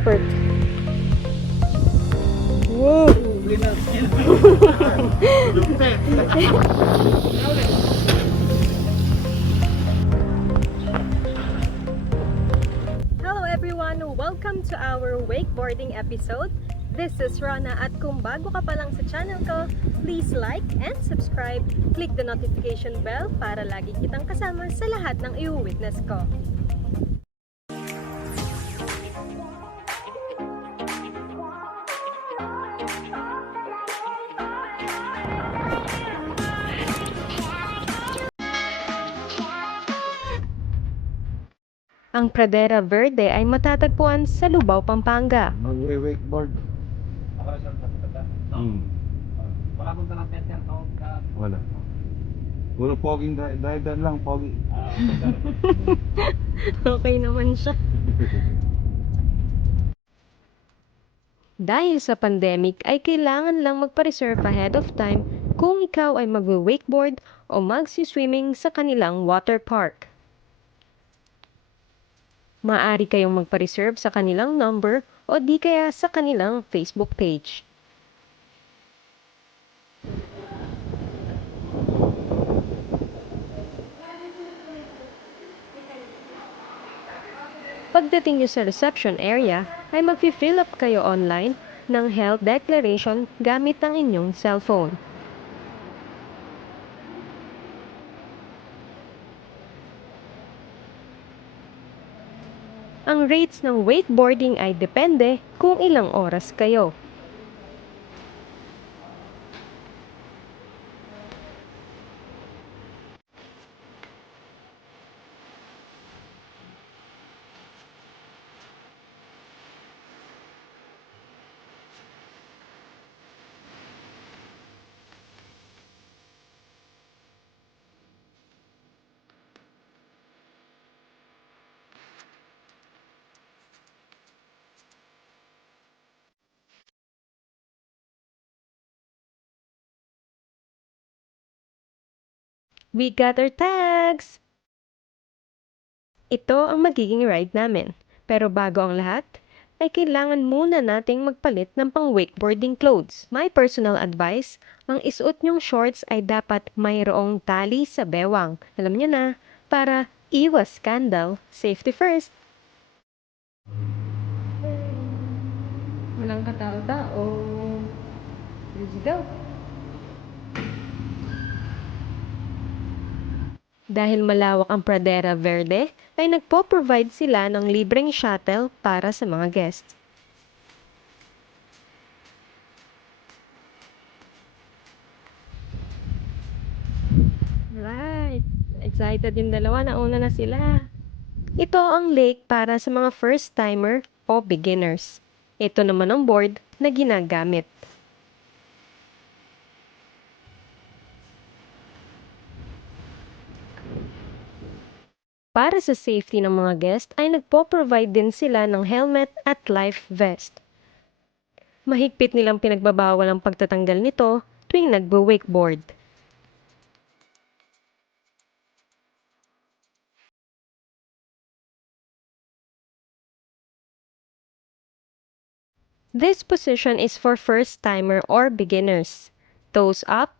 expert. Wow! Hello everyone! Welcome to our wakeboarding episode. This is Rana at kung bago ka pa lang sa channel ko, please like and subscribe. Click the notification bell para lagi kitang kasama sa lahat ng i-witness ko. Ang Pradera Verde ay matatagpuan sa Lubao, Pampanga. Mag-wakeboard. Wala. Puro poging driver lang, pogi. Okay naman siya. Dahil sa pandemic ay kailangan lang magpa-reserve ahead of time kung ikaw ay mag-wakeboard o mag-swimming sa kanilang water park. Maaari kayong magpa-reserve sa kanilang number o di kaya sa kanilang Facebook page. Pagdating nyo sa reception area, ay mag-fill up kayo online ng health declaration gamit ang inyong cellphone. Ang rates ng wakeboarding ay depende kung ilang oras kayo. We got our tags! Ito ang magiging ride namin. Pero bago ang lahat, ay kailangan muna nating magpalit ng pang-wakeboarding clothes. My personal advice, ang isuot nyong shorts ay dapat mayroong tali sa bewang. Alam niyo na, para iwas scandal, safety first. Walang katao-tao. Let's go! Dahil malawak ang Pradera Verde, ay nagpo-provide sila ng libreng shuttle para sa mga guests. Right! Excited yung dalawa, nauna na sila. Ito ang lake para sa mga first-timer o beginners. Ito naman ang board na ginagamit. Para sa safety ng mga guest ay nagpo-provide din sila ng helmet at life vest. Mahigpit nilang pinagbabawal ang pagtatanggal nito tuwing nagbo-wakeboard. This position is for first-timer or beginners. Toes up,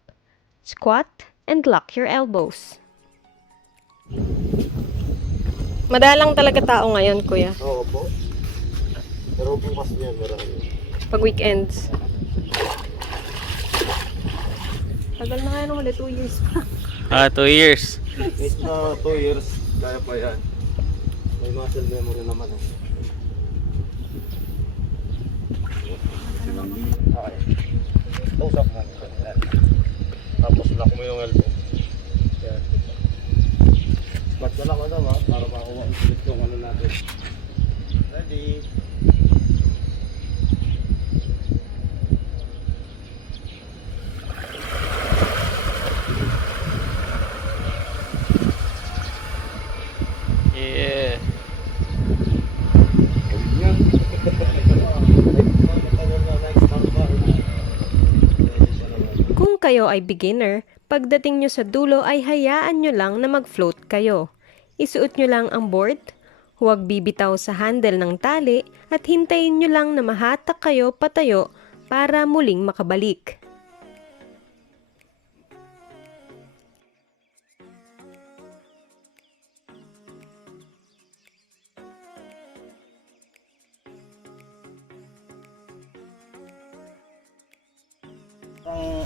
squat, and lock your elbows. Madalang talaga tao ngayon, kuya. Oo po. Pero bukas niya, marami. Pag weekends. Tagal na nga nung ulit, 2 years pa. 2 years. Wait na 2 years, kaya pa yan. May muscle memory naman eh. Okay. Close up na. Yan. Tapos lock mo yung elbow. Yan. Squat ka lang ano para makuha ang split yung ano natin. Ready? Yeah. Kung kayo ay beginner, pagdating nyo sa dulo ay hayaan nyo lang na mag-float kayo. Isuot nyo lang ang board Huwag bibitaw sa handle ng tali at hintayin nyo lang na mahatak kayo patayo para muling makabalik.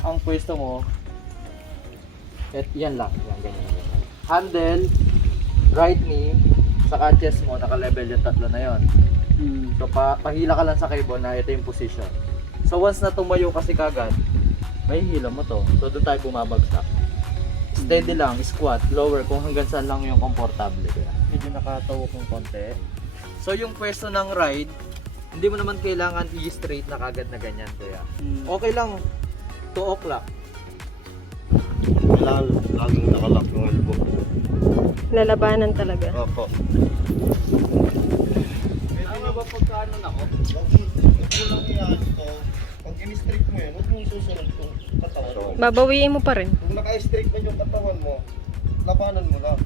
Ang pwesto mo, yan lang, yan, ganyan, ganyan. Handle, right knee, saka chest mo, naka-level yung tatlo na yon. So pahila ka lang sa cable na ito yung position. So once na tumayo kasi kagad, may hila mo to. So doon tayo bumabagsak. Steady lang, squat, lower kung hanggang saan lang yung komportable. Medyo nakatawo kong konti. So yung pwesto ng ride, hindi mo naman kailangan i-straight na kagad na ganyan, kuya. Okay lang, 2 o'clock. Kailangan laging nakalock yung elbow. Lalabanan talaga. Opo. Ano nga ba pagkaano na ko? Huwag mo lang i-ano to. Pag in-straight mo yan, huwag mo susunod yung katawan mo. Babawiin mo pa rin. Kung naka-straight man yung katawan mo, labanan mo lang.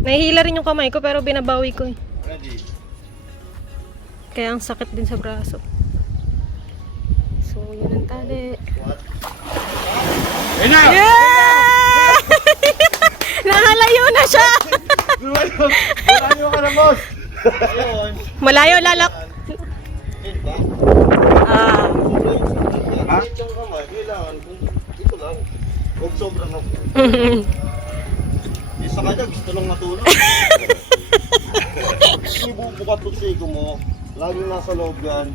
Nahihila rin yung kamay ko pero binabawi ko eh. Ready? Kaya ang sakit din sa braso. So, yun ang tali. What? Yeah! Nakalayo na siya! Malayo ka na, boss! Ayun. Malayo lalak. Yun ba? Ah, Kahit yung kamay, kailangan kung ito lang. Huwag sobra na. Sa kanya, gusto lang matulog. Ibubukat yung siko mo. Laging nasa loob yan.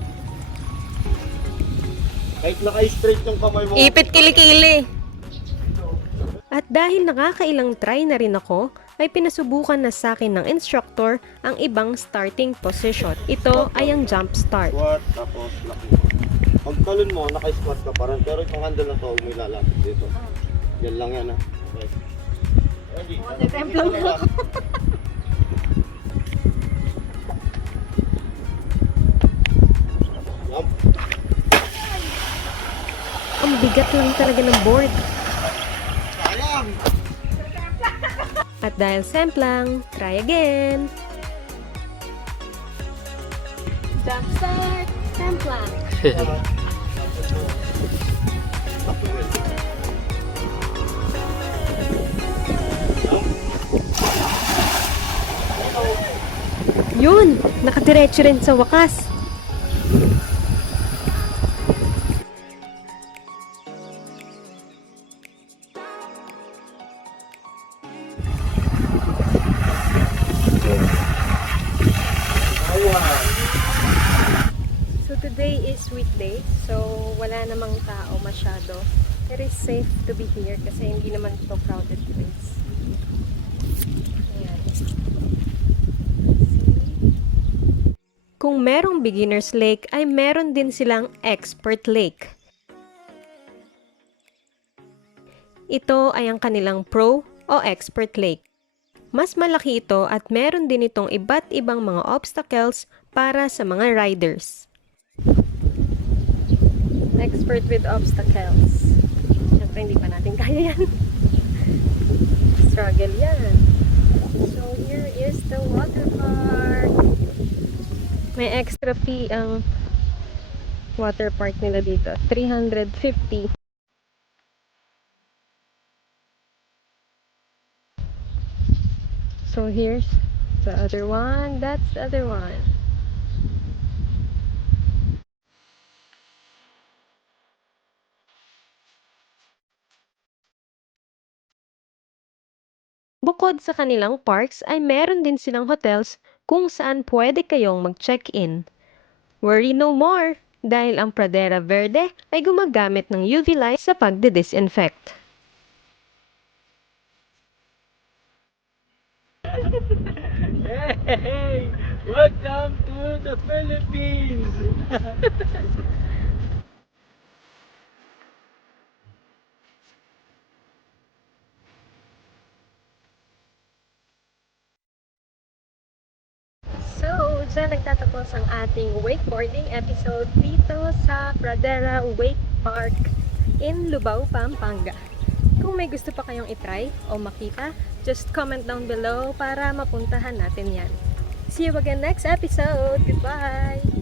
Kahit naka-straight yung kamay mo. ipit kilikili. At dahil nakakailang try na rin ako, ay pinasubukan na sa akin ng instructor ang ibang starting position. Ito ay ang jump start. Squat, tapos laki. Pag talon mo, naka-squat ka pa rin. Pero itong handle na to, huwag mo ilalapit dito. Yan lang yan, ha. Okay. Ready? Nag-templang ako. Jump. Ang bigat lang talaga ng board. Sayang! At dahil semplang, try again. Jump start, semplang. Yun! Nakadiretso rin sa wakas. So today is weekday, so wala namang tao masyado. It is safe to be here kasi hindi naman ito crowded place. Ayan. Kung merong beginner's lake, ay meron din silang expert lake. Ito ay ang kanilang pro o expert lake. Mas malaki ito at meron din itong iba't ibang mga obstacles para sa mga riders. Expert with obstacles. Siyempre hindi pa natin kaya yan. Struggle yan. So here is the water park. May extra fee ang water park nila dito. 350. So here's the other one. That's the other one. Bukod sa kanilang parks ay meron din silang hotels kung saan pwede kayong mag-check-in. Worry no more dahil ang Pradera Verde ay gumagamit ng UV light sa pagde-disinfect. Hey! Welcome to the Philippines! So, dyan nagtatapos ang ating wakeboarding episode dito sa Pradera Wake Park in Lubao, Pampanga. Kung may gusto pa kayong itry o makita, just comment down below para mapuntahan natin yan. See you again next episode. Goodbye!